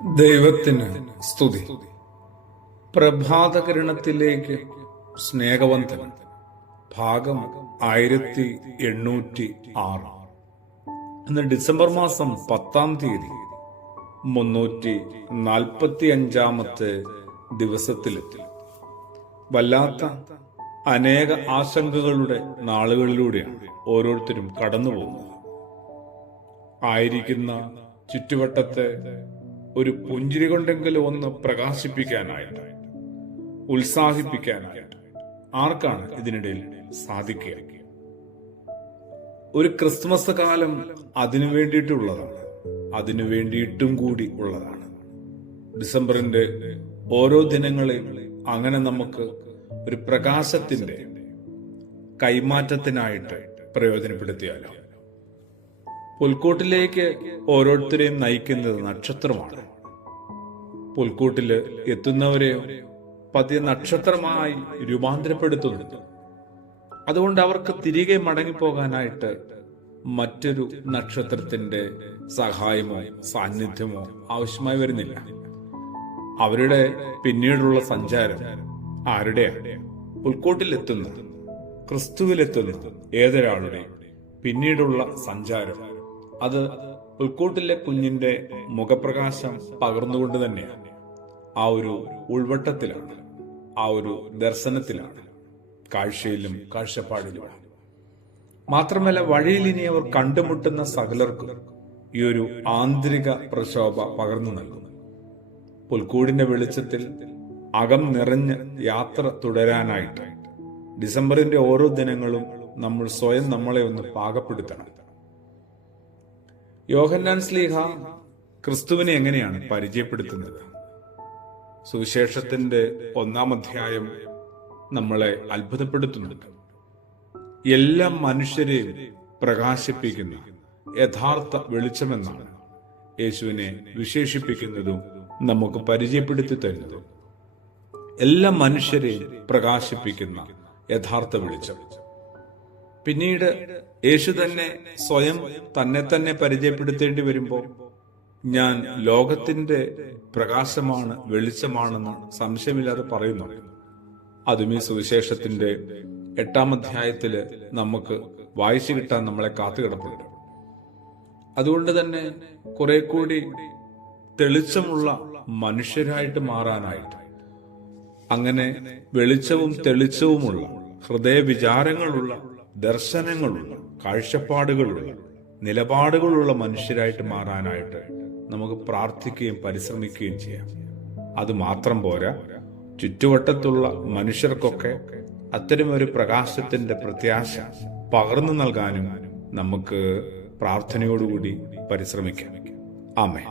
ദൈവത്തിന് സ്തുതി. പ്രഭാതകിരണത്തിലേക്ക് സ്നേഹവന്തൻ. ഭാഗം 1806. ഇന്ന് ഡിസംബർ മാസം 10-ാം തീയതി 345-ാമത്തെ ദിവസത്തിലെത്തി. വല്ലാത്ത അനേക ആശങ്കകളുടെ നാളുകളിലൂടെയാണ് ഓരോരുത്തരും കടന്നു പോകുന്നത്. ആയിരിക്കുന്ന ചുറ്റുവട്ടത്തെ ഒരു പുഞ്ചിരി കൊണ്ടെങ്കിലും ഒന്ന് പ്രകാശിപ്പിക്കാനായിട്ട്, ഉത്സാഹിപ്പിക്കാനായിട്ട് ആർക്കാണ് ഇതിനിടയിൽ സാധിക്കുക? ഒരു ക്രിസ്മസ് കാലം അതിനു വേണ്ടിയിട്ടുള്ളതാണ്, അതിനു വേണ്ടിയിട്ടും കൂടി ഉള്ളതാണ്. ഡിസംബറിന്റെ ഓരോ ദിനങ്ങളെയും അങ്ങനെ നമുക്ക് ഒരു പ്രകാശത്തിന്റെ കൈമാറ്റത്തിനായിട്ട് പ്രയോജനപ്പെടുത്തിയാലോ? പുൽക്കൂട്ടിലേക്ക് ഓരോരുത്തരെയും നയിക്കുന്നത് നക്ഷത്രമാണ്. പുൽക്കൂട്ടില് എത്തുന്നവരെ പതിയെ നക്ഷത്രമായി രൂപാന്തരപ്പെടുത്തുന്നുണ്ട്. അതുകൊണ്ട് അവർക്ക് തിരികെ മടങ്ങിപ്പോകാനായിട്ട് മറ്റൊരു നക്ഷത്രത്തിന്റെ സഹായമോ സാന്നിധ്യമോ ആവശ്യമായി വരുന്നില്ല. അവരുടെ പിന്നീടുള്ള സഞ്ചാരം ആരുടെയാണ്? പുൽക്കൂട്ടിലെത്തുന്ന, ക്രിസ്തുവിലെത്തുന്ന ഏതൊരാളുടെ പിന്നീടുള്ള സഞ്ചാരം അത് പുൽക്കൂട്ടിലെ കുഞ്ഞിന്റെ മുഖപ്രകാശം പകർന്നുകൊണ്ട് തന്നെയാണ്. ആ ഒരു ഉൾവട്ടത്തിലാണ്, ആ ഒരു ദർശനത്തിലാണ്, കാഴ്ചയിലും കാഴ്ചപ്പാടിലുമാണ്. മാത്രമല്ല, വഴിയിൽ ഇനി അവർ കണ്ടുമുട്ടുന്ന സകലർക്കും ഈ ഒരു ആന്തരിക പ്രശോഭ പകർന്നു നൽകുന്നു. പുൽക്കൂടിന്റെ വെളിച്ചത്തിൽ അകം നിറഞ്ഞ് യാത്ര തുടരാനായിട്ട് ഡിസംബറിന്റെ ഓരോ ദിനങ്ങളും നമ്മൾ സ്വയം നമ്മളെ ഒന്ന് പാകപ്പെടുത്തണം. യോഹന്നാൻ ശ്ലീഹ ക്രിസ്തുവിനെ എങ്ങനെയാണ് പരിചയപ്പെടുത്തുന്നത്? സുവിശേഷത്തിന്റെ 1-ാം അധ്യായം നമ്മളെ അത്ഭുതപ്പെടുത്തുന്നുണ്ട്. എല്ലാ മനുഷ്യരെയും പ്രകാശിപ്പിക്കുന്ന യഥാർത്ഥ വെളിച്ചമെന്നാണ് യേശുവിനെ വിശേഷിപ്പിക്കുന്നതും നമുക്ക് പരിചയപ്പെടുത്തി തരുന്നതും. എല്ലാ മനുഷ്യരെയും പ്രകാശിപ്പിക്കുന്ന യഥാർത്ഥ വെളിച്ചം. പിന്നീട് യേശു തന്നെ സ്വയം തന്നെ പരിചയപ്പെടുത്തേണ്ടി വരുമ്പോൾ, ഞാൻ ലോകത്തിന്റെ പ്രകാശമാണ്, വെളിച്ചമാണെന്ന് സംശയമില്ലാതെ പറയുന്നു. അതും ഈ സുവിശേഷത്തിന്റെ 8-ാം അധ്യായത്തില് നമുക്ക് വായിച്ചു കിട്ടാൻ നമ്മളെ കാത്തുകിടപ്പുണ്ട്. അതുകൊണ്ട് തന്നെ കുറെ കൂടി തെളിച്ചമുള്ള മനുഷ്യരായിട്ട് മാറാനായിട്ട്, അങ്ങനെ വെളിച്ചവും തെളിച്ചവുമുള്ള ഹൃദയവിചാരങ്ങളുള്ള, ദർശനങ്ങളുള്ള, കാഴ്ചപ്പാടുകളുള്ള, നിലപാടുകളുള്ള മനുഷ്യരായിട്ട് മാറാനായിട്ട് നമുക്ക് പ്രാർത്ഥിക്കുകയും പരിശ്രമിക്കുകയും ചെയ്യാം. അത് മാത്രം പോരാ, ചുറ്റുവട്ടത്തുള്ള മനുഷ്യർക്കൊക്കെ അത്തരമൊരു പ്രകാശത്തിന്റെ പ്രത്യാശ പകർന്നു നൽകാനും നമുക്ക് പ്രാർത്ഥനയോടുകൂടി പരിശ്രമിക്കാം. ആമേൻ.